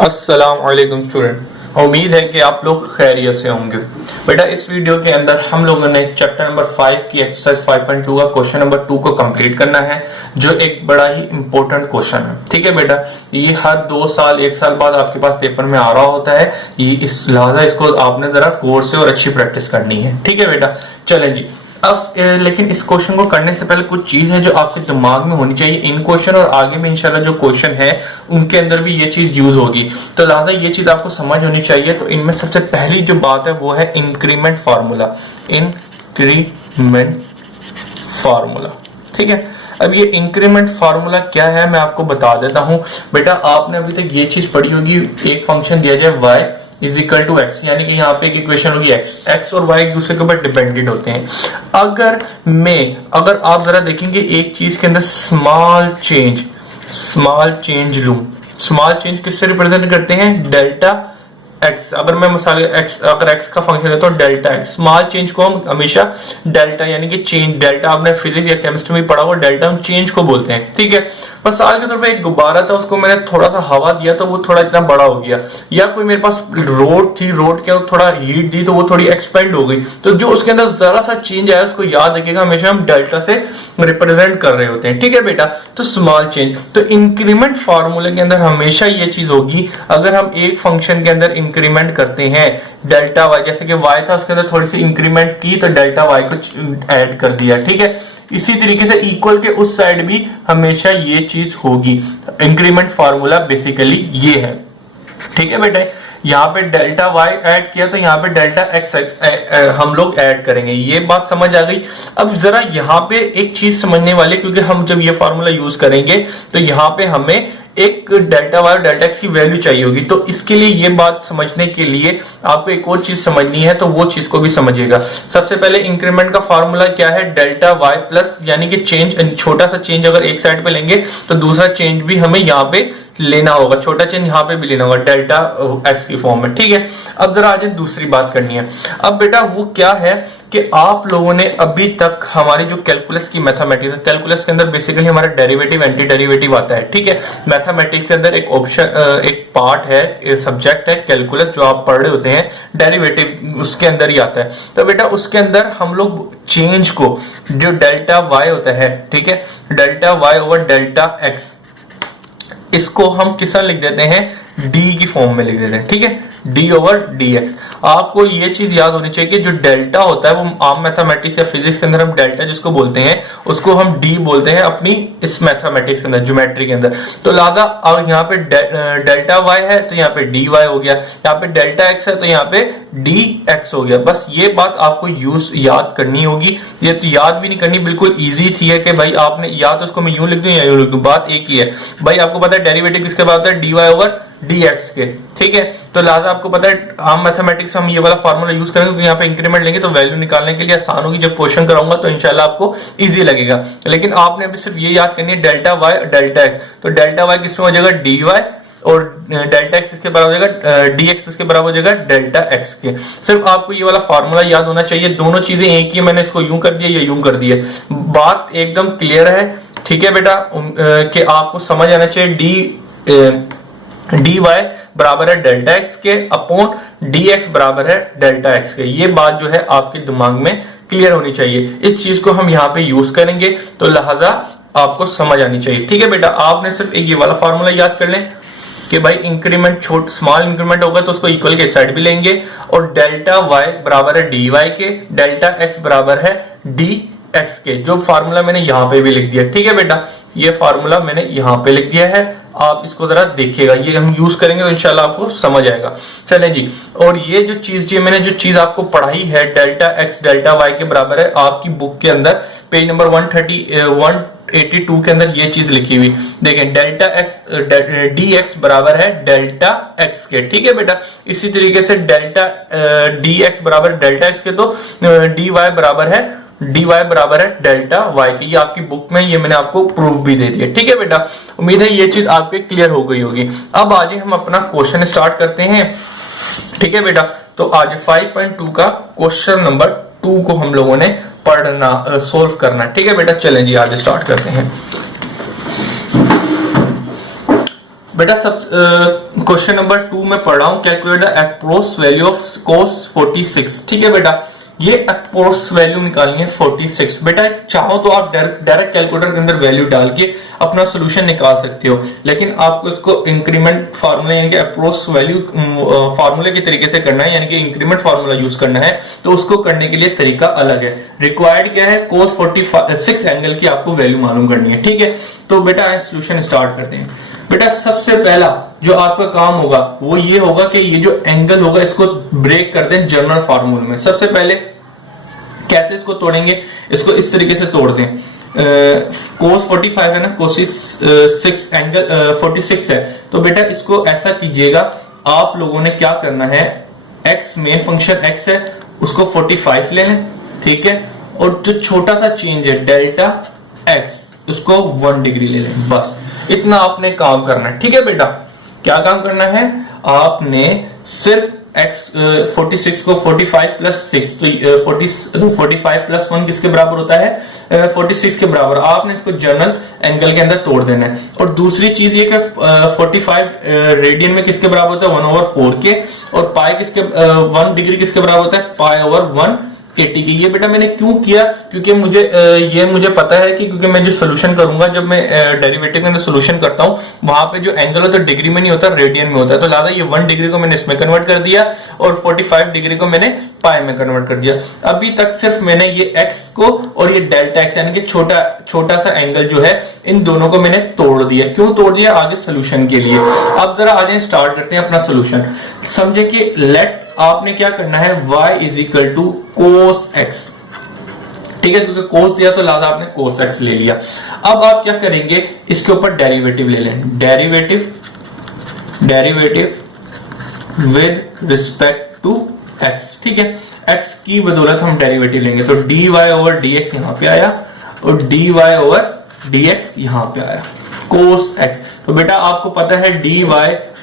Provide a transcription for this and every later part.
अस्सलाम वालेकुम स्टूडेंट। उम्मीद है कि आप लोग खैरियत से होंगे। बेटा इस वीडियो के अंदर हम लोगों ने चैप्टर नंबर 5 की एक्सरसाइज 5.2 का क्वेश्चन नंबर 2 को कंप्लीट करना है, जो एक बड़ा ही इंपॉर्टेंट क्वेश्चन है। ठीक है बेटा, ये हर 2 साल 1 साल बाद आपके पास पेपर में आ रहा होता है, ये इस लिहाजा इसको आपने जरा कोर्स से और अच्छी प्रैक्टिस करनी है। ठीक है बेटा, चलें जी। अब लेकिन इस क्वेश्चन को करने से पहले कुछ चीज है जो आपके दिमाग में होनी चाहिए। इन क्वेश्चन और आगे में इंशाल्लाह जो क्वेश्चन है उनके अंदर भी ये चीज यूज होगी, तो लिहाजा ये चीज आपको समझ होनी चाहिए। तो इनमें सबसे पहली जो बात है वो है इंक्रीमेंट फार्मूला। इंक्रीमेंट फार्मूला, ठीक है। अब ये इंक्रीमेंट फार्मूला क्या है मैं आपको बता देता हूं। बेटा आपने अभी तक ये चीज पढ़ी होगी, एक फंक्शन दिया जाए y is equal to X, यानी कि यहाँ पे एक इक्वेशन होगी एक्स और वाई एक दूसरे के ऊपर डिपेंडेंट होते हैं। अगर आप जरा देखेंगे एक चीज के अंदर स्मॉल चेंज लूं, स्मॉल चेंज किससे रिप्रेजेंट करते हैं? Delta x. अगर मैं मिसाल अगर एक्स का फंक्शन है तो डेल्टा एक्स, स्मॉल चेंज को हम हमेशा डेल्टा यानी कि चेंज, डेल्टा आपने फिजिक्स या केमिस्ट्री में पढ़ा हुआ, डेल्टा हम चेंज को बोलते हैं। ठीक है, मिसाल के तौर पे एक गुब्बारा था, उसको मैंने थोड़ा सा हवा दिया तो वो थोड़ा इतना बड़ा हो गया, या कोई मेरे पास रोड थी, रोड के थोड़ा हीट दी तो वो थोड़ी एक्सपेंड हो गई। तो जो उसके अंदर जरा सा चेंज आया उसको याद रखिएगा, हमेशा हम डेल्टा से रिप्रेजेंट कर रहे होते हैं। ठीक है बेटा, तो स्मॉल चेंज। तो इंक्रीमेंट फार्मूले के अंदर हमेशा ये चीज होगी, अगर हम एक फंक्शन के अंदर इंक्रीमेंट करते हैं डेल्टा वाई, जैसे कि वाई था उसके अंदर थोड़ी सी इंक्रीमेंट की तो डेल्टा वाई को ऐड कर दिया। ठीक है, इसी तरीके से इक्वल के उस साइड भी हमेशा ये चीज होगी। इंक्रीमेंट फार्मूला बेसिकली ये है। ठीक है बेटा, यहाँ पे डेल्टा वाई ऐड किया तो यहाँ पे डेल्टा एक्स हम लोग ऐड करेंगे। ये बात समझ आ गई। अब जरा यहाँ पे एक चीज समझने वाली, क्योंकि हम जब ये फार्मूला यूज करेंगे तो यहाँ पे हमें एक डेल्टा वाई और डेल्टा एक्स की वैल्यू चाहिए होगी। तो इसके लिए ये बात समझने के लिए आपको एक और चीज समझनी है, तो वो चीज को भी समझिएगा। सबसे पहले इंक्रीमेंट का फार्मूला क्या है? डेल्टा वाई प्लस, यानी कि चेंज, छोटा सा चेंज अगर एक साइड पे लेंगे तो दूसरा चेंज भी हमें यहाँ पे लेना होगा, छोटा चेंज यहाँ पे भी लेना होगा डेल्टा एक्स की फॉर्म में। ठीक है, अब जरा आज दूसरी बात करनी है। अब बेटा वो क्या है कि आप लोगों ने अभी तक हमारी जो कैलकुलस की मैथमेटिक्स है, कैलकुलस के अंदर बेसिकली हमारा डेरिवेटिव एंटी डेरिवेटिव आता है। ठीक है, मैथमेटिक्स के अंदर एक ऑप्शन, एक पार्ट है, सब्जेक्ट है कैलकुलस, जो आप पढ़ रहे होते हैं, डेरिवेटिव उसके अंदर ही आता है। तो बेटा उसके अंदर हम लोग चेंज को, जो डेल्टा वाई होता है, ठीक है, delta Y over delta X, इसको हम किस लिख देते हैं? डी की फॉर्म में लिख देते हैं। ठीक है, डी ओवर डी एक्स। आपको ये चीज याद होनी चाहिए कि जो डेल्टा होता है वो आम मैथमेटिक्स या फिजिक्स के अंदर हम डेल्टा जिसको बोलते हैं उसको हम डी बोलते हैं अपनी इस मैथमेटिक्स के अंदर, ज्योमेट्री के अंदर। तो लिहाजा अब यहाँ पे डेल्टा वाई है तो यहाँ पे डी वाई हो गया, यहाँ पे डेल्टा एक्स है तो यहाँ पे डी एक्स हो गया। बस ये बात आपको याद करनी होगी। ये तो याद भी नहीं करनी, बिल्कुल इजी सी है कि भाई आपने या तो उसको मैं यूं लिख दूं या यूं लिख दूं, बात एक ही है। भाई आपको पता है डेरिवेटिव किसके बाद होता है? D Y over D X के। ठीक है, तो लिहाजा आपको पता है आम मैथमेटिक्स हम ये वाला फार्मूला यूज करेंगे, क्योंकि यहाँ पे इंक्रीमेंट लेंगे तो वैल्यू निकालने के लिए आसान होगी। जब क्वेश्चन कराऊंगा तो इंशाल्लाह आपको इजी लगेगा। लेकिन आपने अभी सिर्फ ये याद करनी है डेल्टा वाई डेल्टा एक्स। तो डेल्टा वाई किसमें हो जाएगा? डी वाई, और डेल्टा एक्स इसके बराबर हो जाएगा, डी एक्स इसके बराबर हो जाएगा डेल्टा एक्स के। सिर्फ आपको ये वाला फार्मूला याद होना चाहिए। दोनों चीजें एक ही, मैंने इसको यूं कर दिया या यूं कर दिया, बात एकदम क्लियर है। ठीक है बेटा, कि आपको समझ आना चाहिए डी वाई बराबर है डेल्टा एक्स के अपॉन डी एक्स बराबर है डेल्टा एक्स के। ये बात जो है आपके दिमाग में क्लियर होनी चाहिए। इस चीज को हम यहाँ पे यूज करेंगे तो लिहाजा आपको समझ आनी चाहिए। ठीक है बेटा, आपने सिर्फ एक ये वाला फार्मूला याद कर लें कि भाई इंक्रीमेंट स्मॉल इंक्रीमेंट होगा तो उसको इक्वल के साइड भी लेंगे, और डेल्टा वाई बराबर है डी वाई के, डेल्टा एक्स बराबर है डी एक्स के। जो फार्मूला मैंने यहाँ पे भी लिख दिया। ठीक है बेटा, ये फार्मूला मैंने यहाँ पे लिख दिया है, आप इसको जरा देखिएगा, ये हम यूज करेंगे तो इंशाल्लाह आपको समझ आएगा। चलें जी, और ये जो चीज मैंने जो चीज आपको पढ़ाई है डेल्टा एक्स डेल्टा वाई के बराबर है, आपकी बुक के अंदर पेज नंबर 182 के अंदर ये चीज लिखी हुई देखें, डेल्टा एक्स डी एक्स बराबर है डेल्टा एक्स के। ठीक है बेटा, इसी तरीके से डेल्टा डी एक्स बराबर डेल्टा एक्स के, तो डी वाई बराबर है डी वाई बराबर है डेल्टा वाई की। ये आपकी बुक में, ये मैंने आपको प्रूफ भी दे दिया। ठीक है बेटा, उम्मीद है ये चीज आपके क्लियर हो गई होगी। अब आज हम अपना क्वेश्चन स्टार्ट करते हैं। ठीक है बेटा, तो आज 5.2 का क्वेश्चन नंबर 2 को हम लोगों ने पढ़ना, सोल्व करना। ठीक है बेटा, चलें जी आज स्टार्ट करते हैं। बेटा सब क्वेश्चन नंबर 2 में पढ़ रहा हूं, calculate the approach value of cos 46। ठीक है बेटा, ये अप्रोच वैल्यू निकालनी है 46। बेटा चाहो तो आप डायरेक्ट कैलकुलेटर के अंदर वैल्यू डाल के अपना सोल्यूशन निकाल सकते हो, लेकिन आपको इसको इंक्रीमेंट फार्मूला यानी कि अप्रोच वैल्यू फार्मूले के तरीके से करना है, यानी कि इंक्रीमेंट फार्मूला यूज करना है। तो उसको करने के लिए तरीका अलग है। रिक्वायर्ड क्या है, cos 46 एंगल की आपको वैल्यू मालूम करनी है। ठीक है, तो बेटा सोल्यूशन स्टार्ट करते हैं। बेटा सबसे पहला जो आपका काम होगा वो ये होगा कि ये जो एंगल होगा इसको ब्रेक करते हैं जनरल फार्मूले में। सबसे पहले कैसे इसको तोड़ेंगे, इसको इस तरीके से तोड़ दें। cos 45 है ना, cos 6 एंगल 46 है, तो बेटा इसको ऐसा कीजिएगा, आप लोगों ने क्या करना है, x मेन फंक्शन x है उसको 45 ले लें। ठीक है, और जो छोटा सा चेंज है डेल्टा x उसको 1 डिग्री ले लें। बस इतना आपने काम करना है। ठीक है बेटा, क्या काम करना है, आपने सिर्फ x 46 को 45 प्लस 6, तो 45 प्लस 1 किसके बराबर होता है, 46 के बराबर। आपने इसको जनरल एंगल के अंदर तोड़ देना है। और दूसरी चीज ये कि 45 रेडियन में किसके बराबर होता है, 1/4 के। और पाई किसके 1 डिग्री किसके बराबर होता है, पाई ओवर 180 की। ये बेटा मैंने क्यों किया, क्योंकि मुझे पता है कि क्योंकि मैं जो सोल्यूशन करूंगा, जब मैं डेरिवेटिव के अंदर सोल्यूशन करता हूं, वहां पे जो एंगल होता है डिग्री में नहीं होता, रेडियन में होता है। तो लिहाजा ये 1 डिग्री को मैंने इसमें कन्वर्ट कर दिया और 45 डिग्री को मैंने पाई में कन्वर्ट कर दिया। अभी तक सिर्फ मैंने ये x को और ये डेल्टा x यानी कि छोटा सा एंगल जो है, इन दोनों को मैंने तोड़ दिया। क्यों तोड़ दिया, आगे सोल्यूशन के लिए। अब जरा आज स्टार्ट करते हैं अपना सोल्यूशन। समझे कि लेट आपने क्या करना है, y is equal to cos x। ठीक है, क्योंकि cos दिया तो लिहाजा आपने cos x ले लिया। अब आप क्या करेंगे, इसके ऊपर डेरिवेटिव ले लें। Derivative with respect to x। ठीक है, x की बदौलत हम डेरिवेटिव लेंगे, तो dy ओवर dx यहां पे आया और dy ओवर dx यहां पे आया, cos x। तो बेटा आपको पता है dy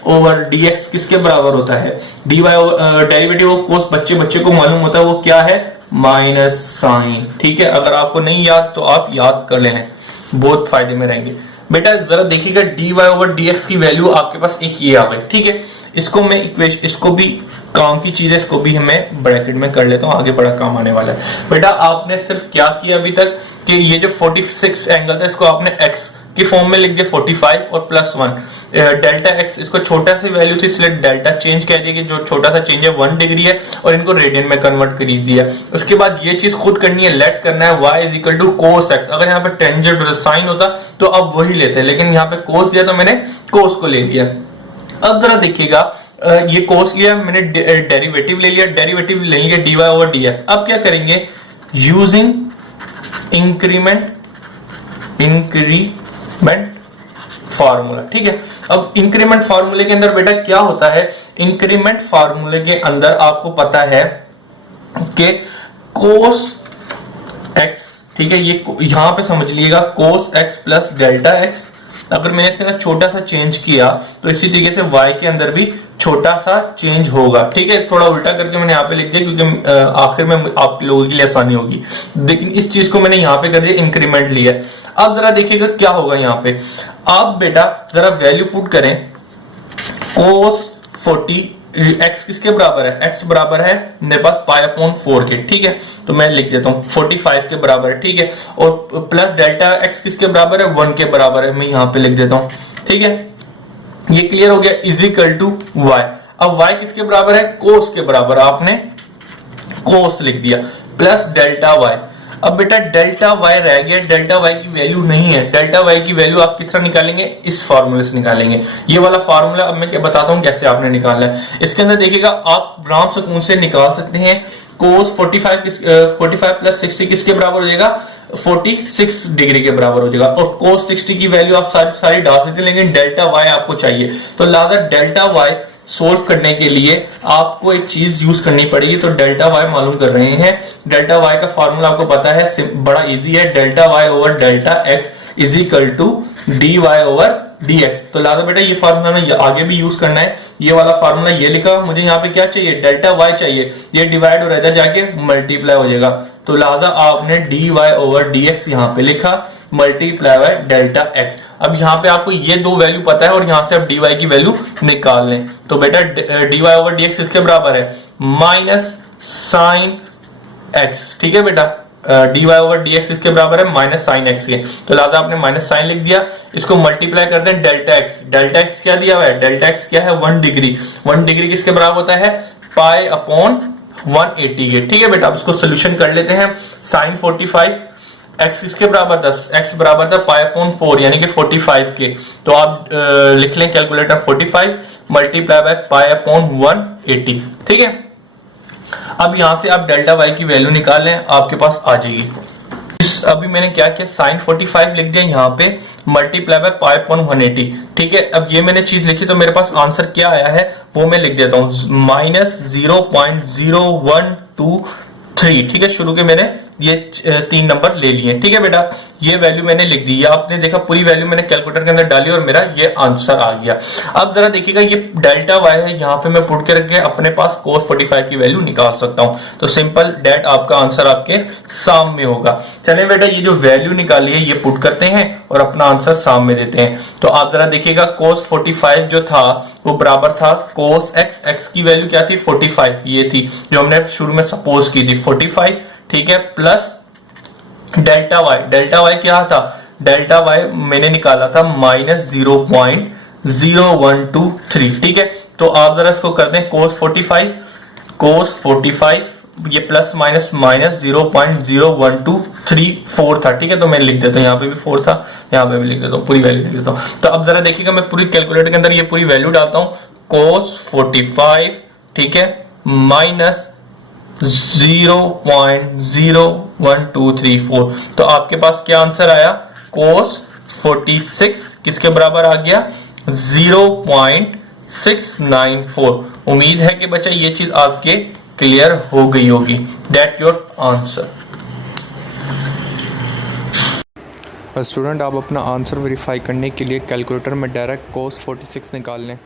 ओवर dx किसके बराबर होता है, dy डेरिवेटिव ऑफ cos बच्चे को मालूम होता है वो क्या है, माइनस साइन। ठीक है, अगर आपको नहीं याद तो आप याद कर लें, बहुत फायदे में रहेंगे। बेटा जरा देखिएगा dy ओवर dx की वैल्यू आपके पास एक ये आ गई। ठीक है, इसको मैं इक्वेशन, इसको भी काम की चीज है, इसको भी हमें ब्रैकेट में कर लेता हूं, आगे बड़ा काम आने वाला है। बेटा आपने सिर्फ क्या किया अभी तक कि ये जो 46 एंगल था इसको आपने x की फॉर्म में लिख दिया 45 और प्लस 1 डेल्टा x, इसको छोटा सी वैल्यू थी इसलिए डेल्टा चेंज कह दिया कि जो छोटा सा चेंज है 1 डिग्री है, और इनको रेडियन में कन्वर्ट कर दिया। उसके बाद ये चीज खुद करनी है, लेट करना है y is equal to cos x। अगर यहाँ पे टेंजेंट साइन होता तो अब वही लेते हैं, लेकिन यहाँ पे cos दिया तो मैंने cos को ले लिया। अब जरा देखिएगा, ये cos लिया मैंने, डेरिवेटिव ले लिया, डेरिवेटिव ले लिया dy ओवर dx। अब क्या करेंगे, यूजिंग इंक्रीमेंट फार्मूला। ठीक है, अब इंक्रीमेंट फार्मूले के अंदर बेटा क्या होता है, इंक्रीमेंट फार्मूले के अंदर आपको पता है कि cos x, ठीक है, ये यहां पे समझ लीजिएगा cos x plus delta x। अगर मैंने इसके अंदर छोटा सा चेंज किया तो इसी तरीके से y के अंदर भी छोटा सा चेंज होगा। ठीक है, थोड़ा उल्टा करके मैंने यहाँ पे लिख दिया क्योंकि आखिर में आप लोगों के लिए आसानी होगी, लेकिन इस चीज को मैंने यहाँ पे कर दिया, इंक्रीमेंट लिया। अब जरा देखिएगा क्या होगा, यहाँ पे आप बेटा जरा वैल्यू पुट करें, cos 40 x किसके बराबर है, x बराबर है मेरे पास पाई अपॉन 4 के। ठीक है, तो मैं लिख देता हूं 45 के बराबर है। ठीक है, और प्लस डेल्टा x किसके बराबर है, 1 के बराबर है, मैं यहां पे लिख देता हूं। ठीक है, ये क्लियर हो गया, इज इक्वल टू y। अब y किसके बराबर है, cos के बराबर, आपने cos लिख दिया प्लस डेल्टा y। अब बेटा डेल्टा y रह गया, डेल्टा y की वैल्यू नहीं है, डेल्टा y की वैल्यू आप किस तरह निकालेंगे, इस फार्मूले से निकालेंगे। ये वाला फार्मूला अब मैं क्या बताता हूं कैसे आपने निकालना है। इसके अंदर देखिएगा आप ब्राउन सुकून से निकाल सकते हैं, cos 45 प्लस 60 किसके बराबर हो जाएगा, 46 डिग्री के बराबर हो जाएगा। और cos 60 की वैल्यू आप सारी डाल सकते हैं, लेकिन डेल्टा y आपको चाहिए, तो लिहाजा डेल्टा y सोल्व करने के लिए आपको एक चीज यूज करनी पड़ेगी। तो डेल्टा y मालूम कर रहे हैं, डेल्टा y का फॉर्मूला आपको पता है, बड़ा इजी है, delta y over delta x is equal to dy over dx। तो लिहाजा बेटा ये फार्मूला में आगे भी यूज करना है, ये वाला फार्मूला ये लिखा, मुझे यहाँ पे क्या चाहिए, डेल्टा y चाहिए, ये डिवाइड और इधर जाके मल्टीप्लाई हो जाएगा, तो लिहाजा आपने dy ओवर dx यहाँ पे लिखा मल्टीप्लाई बाय डेल्टा x। अब यहाँ पे आपको ये दो वैल्यू पता है और यहाँ से आप dy की वैल्यू निकाल लें। तो बेटा dy ओवर dx इसके बराबर है माइनस साइन x, ठीक है बेटा, dy ओवर dx इसके बराबर है माइनस साइन x के। तो लिहाजा आपने माइनस साइन लिख दिया, इसको मल्टीप्लाई करते हैं डेल्टा x। डेल्टा x क्या दिया हुआ है, डेल्टा x क्या है 1 डिग्री। 1 डिग्री किसके बराबर होता है पाई अपॉन 180 के, ठीक है बेटा। अब इसको सोल्यूशन कर लेते हैं। साइन 45 x किसके बराबर था, x बराबर था पाई अपॉन 4 यानी कि 45 के। तो आप लिख लें calculator 45 multiply by pi upon 180, ठीक है। अब यहां से आप डेल्टा y की वैल्यू निकाल लें, आपके पास आ जाएगी। अभी मैंने क्या किया, साइन 45 लिख दिया यहाँ पे मल्टीप्लाई बाय पाई अपॉन 180, ठीक है। अब ये मैंने चीज लिखी तो मेरे पास आंसर क्या आया है वो मैं लिख देता हूँ, माइनस 0.0123, ठीक है। शुरू के मैंने ये 3 नंबर ले लिए, ठीक है बेटा। ये वैल्यू मैंने लिख दी, ये आपने देखा पूरी वैल्यू मैंने कैलकुलेटर के अंदर डाली और मेरा ये आंसर आ गया। अब जरा देखिएगा ये डेल्टा y है, यहाँ पे मैं पुट के रख के अपने पास cos 45 की वैल्यू निकाल सकता हूँ। तो सिंपल डेट आपका आंसर आपके सामने होगा। चलिए बेटा ये जो वैल्यू निकाली है ये पुट करते हैं और अपना आंसर सामने देते हैं। तो आप जरा देखिएगा cos 45 जो था वो बराबर था cos x, x की वैल्यू क्या थी 45, ये थी जो हमने शुरू में सपोज की थी 45, ठीक है, plus delta y। Delta y क्या था, डेल्टा y मैंने निकाला था माइनस 0.0123, ठीक है। तो आप जरा इसको कर दें cos 45 ये प्लस माइनस माइनस 0.01234 था, ठीक है। तो मैं लिख देता हूँ, यहाँ पे भी 4 था, यहाँ पे भी लिख देता हूँ, पूरी वैल्यू लिख देता हूँ। तो अब जरा देखिएगा मैं पूरी कैलकुलेटर के अंदर ये पूरी वैल्यू डालता हूँ, cos 45, ठीक है, माइनस 0.01234। तो आपके पास क्या आंसर आया, cos 46 किसके बराबर आ गया 0.694। उम्मीद है कि बच्चा ये चीज आपके क्लियर हो गई होगी। That your answer. स्टूडेंट आप अपना आंसर वेरीफाई करने के लिए कैलकुलेटर में डायरेक्ट cos 46 निकाल लें।